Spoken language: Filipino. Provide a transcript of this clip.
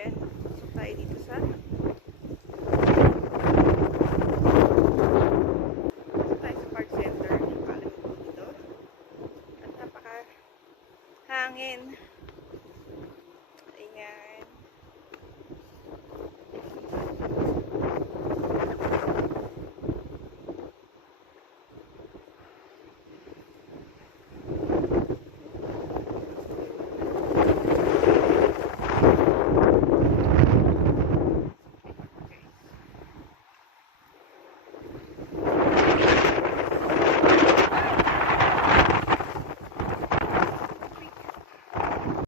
ayan. So, tayo dito sa park center. Alam mo dito. At napaka hangin.